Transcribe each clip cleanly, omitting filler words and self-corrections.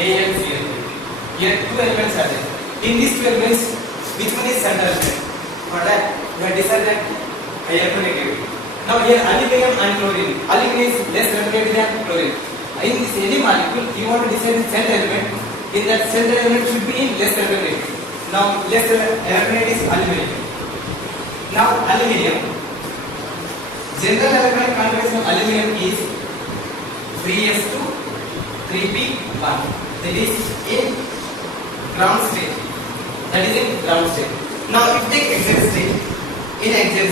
AlCl3. Here two elements are there. In these two elements, which one is central element? For that, we have decided that electronegativity. Now here aluminum and chlorine. Aluminum is less electronegative than chlorine. In this any molecule, you want to decide the central element. In that central element should be in less electronegative. Now less electronegative is aluminum. Now aluminum. General electronic configuration of aluminum is 3s2 3p1. That is in ground state. That is in ground state. Now if you take excited state, in excited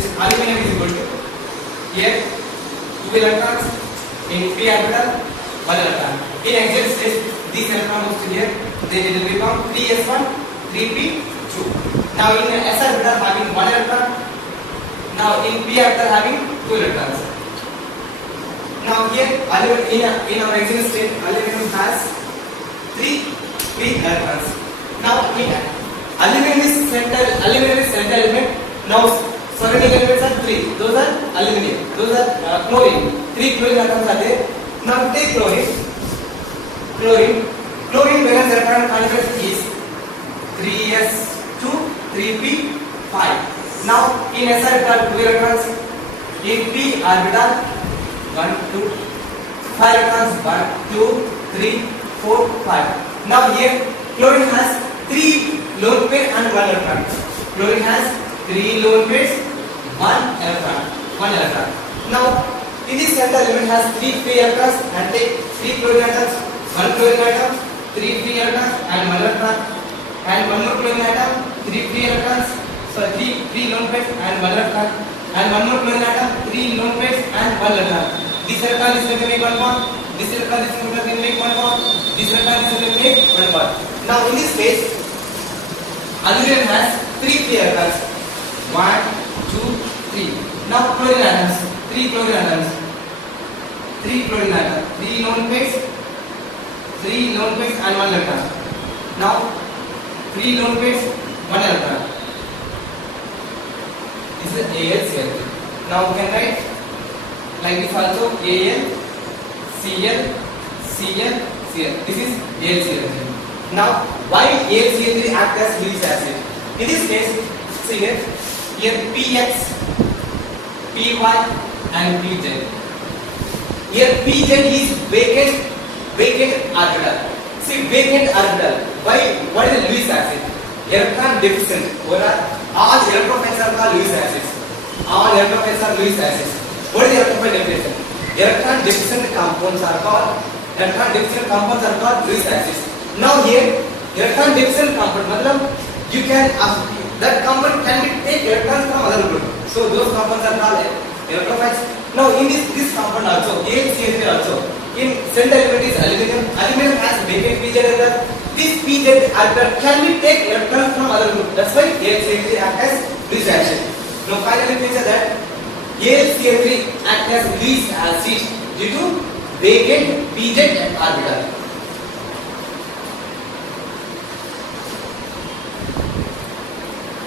state, aluminum is equal to here 2 electrons in p orbital 1 electron. In excited state, these electrons goes to here, then it will become 3s1 3p2. Now in s orbital having 1 electron. Now in p orbital having 2 electrons. Now here in our excited state, aluminum has 3 electrons. Now in aluminum is central element. Now surrounding elements are 3. Those are aluminum. Those are chlorine. 3 chlorine atoms are there. Now take chlorine. Chlorine valence electron configuration is 3s2 3p5. Now in s orbital 2 electrons. In p orbital 1 2 5 electrons 1 2 3 4 5. Now here chlorine has 3 lone pair and 1 electron. Chlorine has 3 lone pairs, 1 electron. Now in this central element has 3 free electrons and take 3 chlorine atoms, 1 chlorine atom, 3 free electrons and 1 electron, and 1 more chlorine atom, 3 free electrons, so 3 lone pairs and 1 electron, and 1 more chlorine atom, 3 lone pairs and 1 electron. This electron is going to make 1 bond. This electron is going to make 1 bond. This electron is going to make 1 bond. Now in this case, aluminum has 3 free electrons. 1, 2, 3. Now chlorine atoms. 3 chlorine atoms. 3 lone pairs. 3 lone pairs and 1 electron. Now 3 lone pairs, 1 electron. This is AlCl3. Now we can write like this also AlCl, Cl. This is AlCl3. Now why AlCl3 acts as Lewis acid? In this case, see here Px, Py and Pz. Here Pz is vacant orbital. See vacant orbital. Why? What is a Lewis acid? Electron deficient. All electrophiles are called Lewis acids. All electrophiles are Lewis acids. What is the electrophile definition? Electron deficient compounds are called Lewis acids. Now here electron deficient compound matlab you can that compound can be take electrons from other group. So those compounds are called electrophiles. Now in this compound also AlCl3 also in central element is aluminum. Aluminum has vacant Pz orbital. This Pz orbital can be take electrons from other group. That's why AlCl3 acts as Lewis acid. Now finally we say that AlCl3 acts as Lewis acid due to vacant Pz orbital.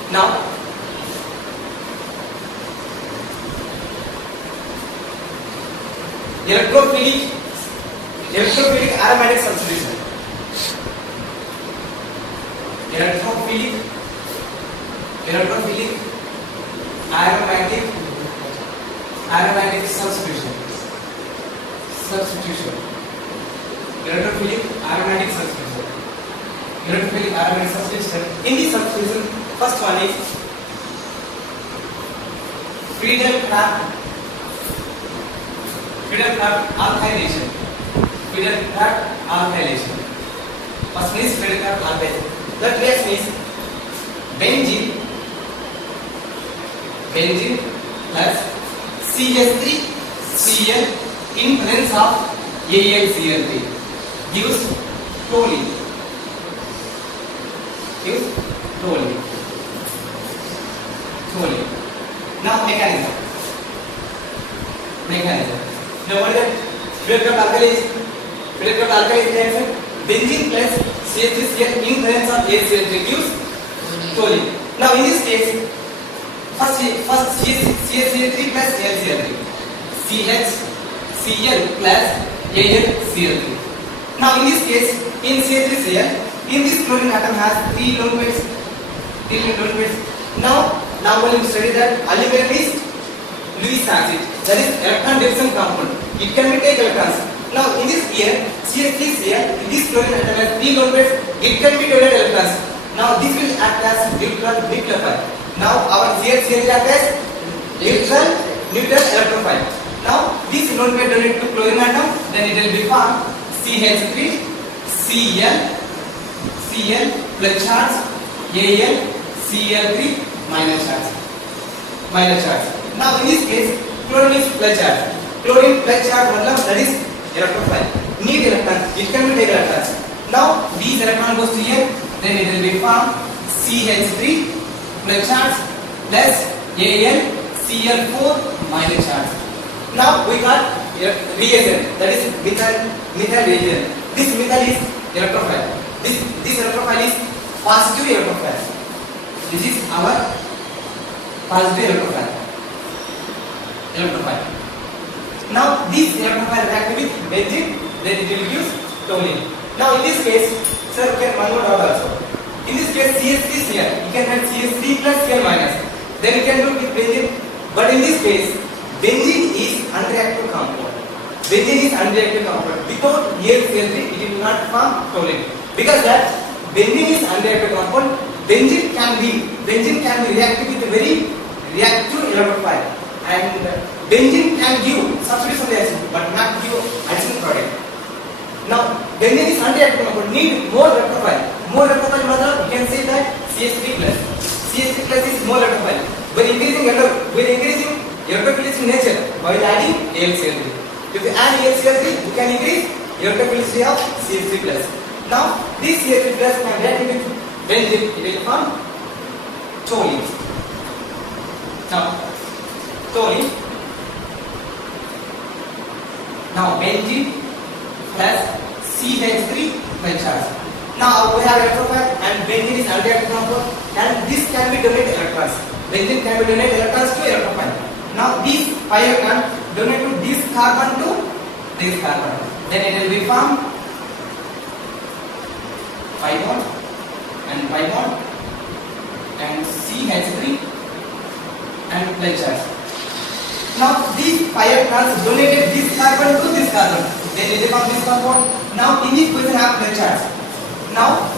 Now electrophilic aromatic substitution. Electrophilic aromatic substitution. Electrophilic aromatic substitution. In this substitution, first one is Friedel-Crafts alkylation. First one is Friedel-Crafts alkylation. The reaction is benzene plus CH3Cl in presence of AlCl3 gives toluene. Now mechanism. Now what is that? Friedel-Crafts alkylation. Reaction benzene plus CH3Cl in presence of AlCl3 gives toluene. Now in this case, first CH3 plus AlCl3. CHCl plus AlCl3. Now in this case, in CH3Cl, in this chlorine atom has 3 lone pairs. 3 lone pairs. Now we'll study that aluminum is Lewis acid. That is electron division compound. It can be take electrons. Now in this here, CH3Cl, in this chlorine atom has 3 lone pairs. It can be divided electrons. Now this will act as neutral nucleophile. Now our CH3 act as neutral electrophile. Now this lone pair donate to chlorine atom, then it will become CH3 Cl plus charge, Al Cl3 minus charge. Now in this case, chlorine is plus charge. Chlorine plus charge that is electrophile. Need electrons. It can be take electrons. Now these electron goes to here, then it will become CH3 plus charge plus Al Cl4 minus charge. Now we got reagent, that is methyl reagent. This methyl is electrophile. This electrophile is positive electrophile. This is our positive electrophile. Now this electrophile react with benzene, then it will use toluene. Now in this case, sir, we can one more doubt also. In this case, CH3Cl, you can have CH3 plus Cl minus. Then you can do with benzene. But in this case, benzene is unreactive compound. Without AlCl3, it will not form toluene. Because that benzene is unreactive compound. Benzene can be reactive with a very reactive electrophile, and benzene can give substitution reaction but not give additional product. Now benzene is unreactive compound, need more electrophile. More electrophile means you can say that CH3 plus is more electrophile. When increasing electrophilicity nature while adding AlCl3. If you add AlCl3, you can increase electrophilicity of CH3 plus. Now this CH3 plus can react with benzene, it will form toluene. Now benzene plus CH3 by charge. Now we have electrophile and benzene is unreactive compound, and this can be donated electrons. Benzene can be donated electrons to electrophile. Now this pi electron donate to this carbon to this carbon. Then it will be formed pi bond and CH3 and plus charge. Now these pi electrons donated this carbon to this carbon. Then it will form this compound. Now in this position have plus charge. Now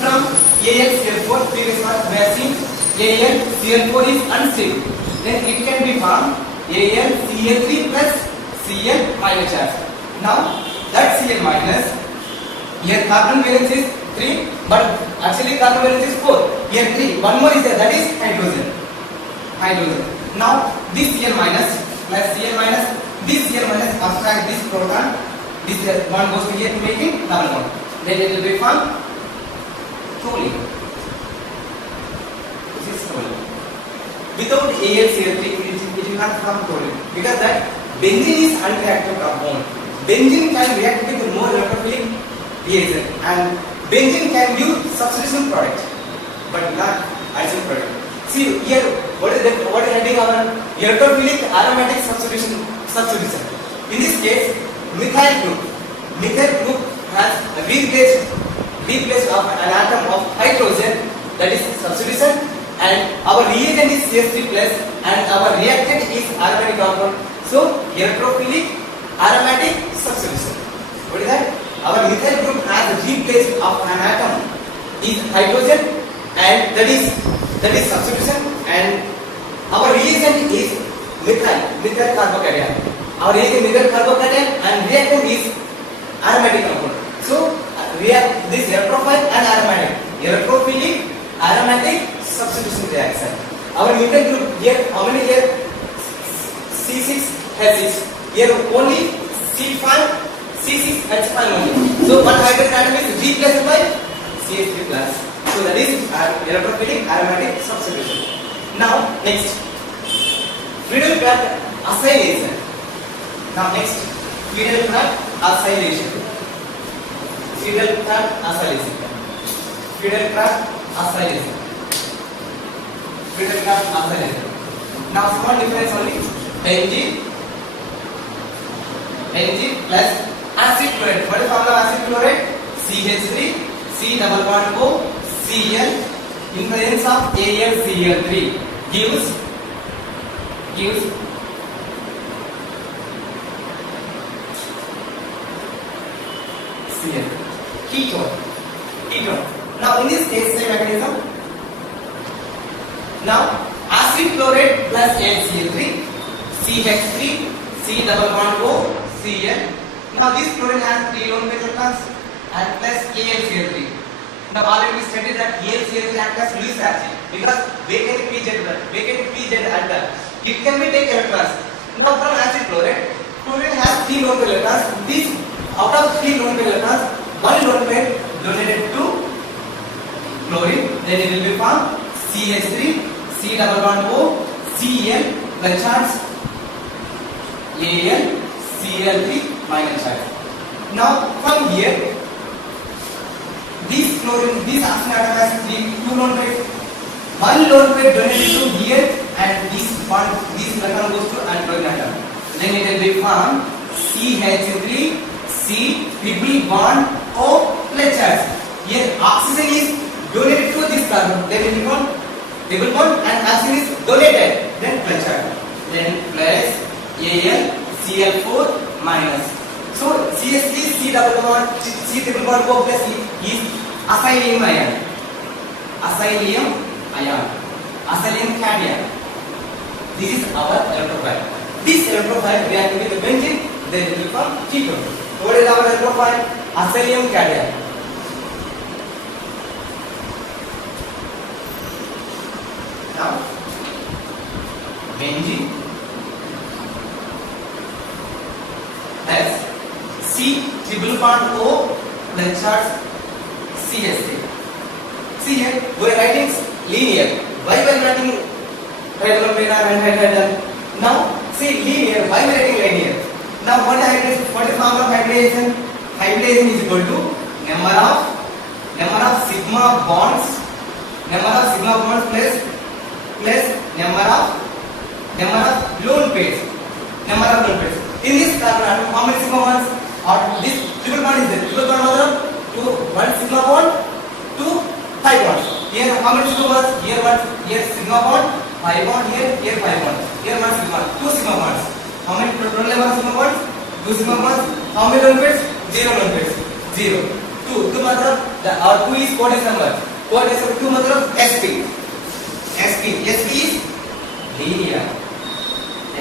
from AlCl4, previous one we have seen AlCl4 is unstable. Then it can be formed AlCl3 plus Cl minus charge. Now that Cl minus, here carbon valence is 3, but actually carbon valence is 4. Here 3, one more is there, that is hydrogen. Now this Cl minus plus Cl minus, this Cl minus abstract this proton, this one goes to here to making double bond. Then it will be formed toluene. This is toluene. Without AlCl3, it will not form toluene, because that benzene is unreactive compound. Benzene can react with more electrophilic reagent, and benzene can give substitution product, but not additional product. See here, what is heading our electrophilic aromatic substitution. In this case, methyl group has replaced of an atom of hydrogen, that is substitution, and our reagent is CH3 plus, and our reactant is aromatic compound. So electrophilic aromatic substitution. What is that? Our methyl group has replaced of an atom is hydrogen, and that is substitution, and our reagent is methyl carbocation. Our reagent methyl carbocation and reactant is aromatic compound. So this electrophile and electrophilic aromatic substitution reaction. Our methyl group here, how many here? C6H6. Here only C6H5 only. So one hydrogen atom is replaced by CH3 plus. So that is electrophilic aromatic substitution. Now next, Friedel-Crafts acylation. Now next, Friedel-Crafts acylation. Now small difference only. Benzene plus acid chloride. What is the formula of acid chloride? CH3, C double bond O, Cl in presence of AlCl3 gives Cl, ketone. Now in this case, same mechanism. Now acid chloride plus AlCl3, CH3, C double bond O, Cl. Now this chlorine has 3 lone pair electrons and plus AlCl3. Now already we studied that AlCl3 acts as Lewis acid because vacant PZ at that. It can be take electrons. Now from acid chloride has 3 lone pair electrons. This out of 3 lone pair electrons, 1 lone pair donated to chlorine. Then it will be formed CH3, C double bond O, Cl plus charge, AlCl3 minus charge. Now from here, this oxygen atom has 2 lone pairs. 1 lone pair donated to here and this electron goes to chlorine atom. Then it will be formed CH3, C triple bond O plus charge. Here oxygen is donated to this carbon. Then it will be formed triple bond and oxygen is donated. Then plus charge. Then plus AlCl4 minus. So CH3, C double bond, C triple bond O plus is acylium ion. Acylium cation. This is our electrophile. This electrophile reacting with the benzene, then it will form ketone. What is our electrophile? Acylium cation. Now, benzene has C triple bond O plus charge CH3. See here, we are writing linear. Why we are writing hydrogen and hydrogen? Now, see linear. Why we are writing linear? Now, what is formula of hybridization? Hybridization is equal to number of sigma bonds plus number of lone pairs. In this carbon atom, how many sigma bonds? Or this triple bond is there. Triple bond was 1 sigma bond, 2 pi bonds. Here how many sigma bonds? Here sigma bond, pi bond, here pi bond. Here 1 sigma, 2 sigma bonds. How many total number of sigma bonds? 2 sigma bonds. How many lone pairs? 0 lone pairs. 0. 2 मतलब और 2 is coordinate number. Coordinate number 2 मतलब sp. sp is linear.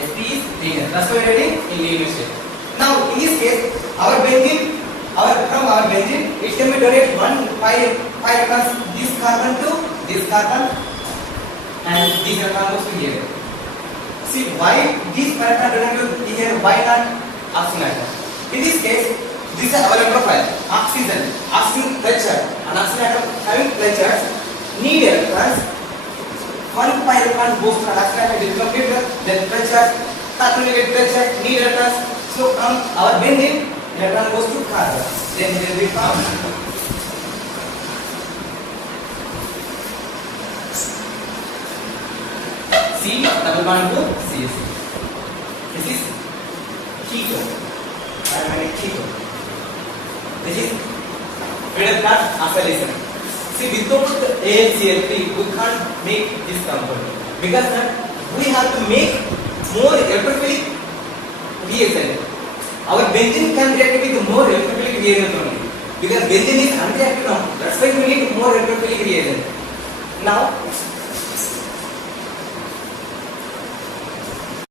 sp is linear. That's why we are writing in linear shape. Now in this case, from our benzene, it can be donated 1 pi electrons this carbon to this carbon, and this electron goes to here. See why this electron donated to here? Why not oxygen atom? In this case, this is our electrophile. Oxygen pressure, and oxygen atom having pressure need electrons. 1 pi electron goes to oxygen atom, it will complete then pressure, carbon will get pressure, need electrons. So from our benzene, electron goes to carbon. Then it will be formed C double bond to CH. This is ketone. Aromatic ketone. This is middle class acylation. See, without AlCl3, we can't make this compound because we have to make more electrophilic reagent. Our benzene can react with more electrophilic reagent only because benzene is unreactive now. That's why we need more electrophilic reagent. Now